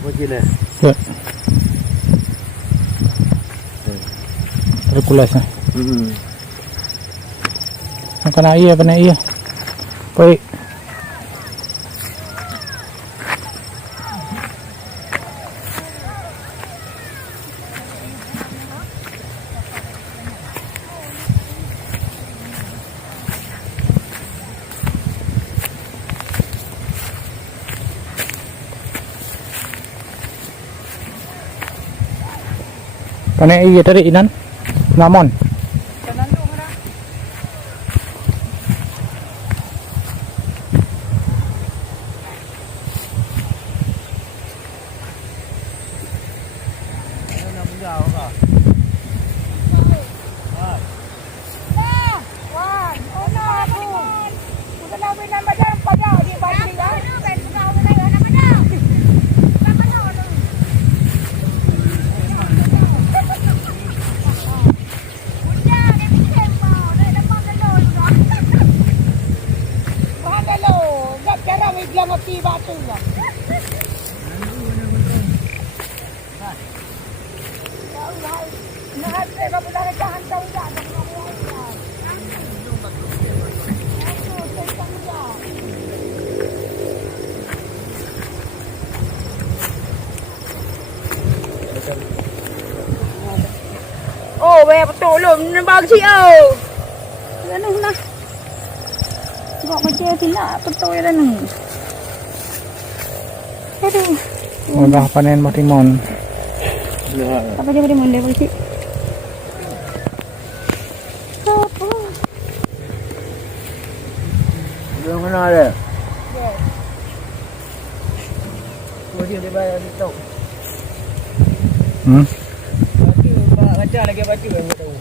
Pagila. Ya. Terkulas na. Ang kanaiya pa na iya. Pwede. Kanaiya tadi inan. Namon. Oh, bayar petolong nembak si oh. Ano na? Gak macam sila petol ya ni. Aduh. Udah panen matimon. Apa dia matimon dia bagi? Apa? Dia mana ada? Dia dia bayar itu. Baca lagi baca yang tahu.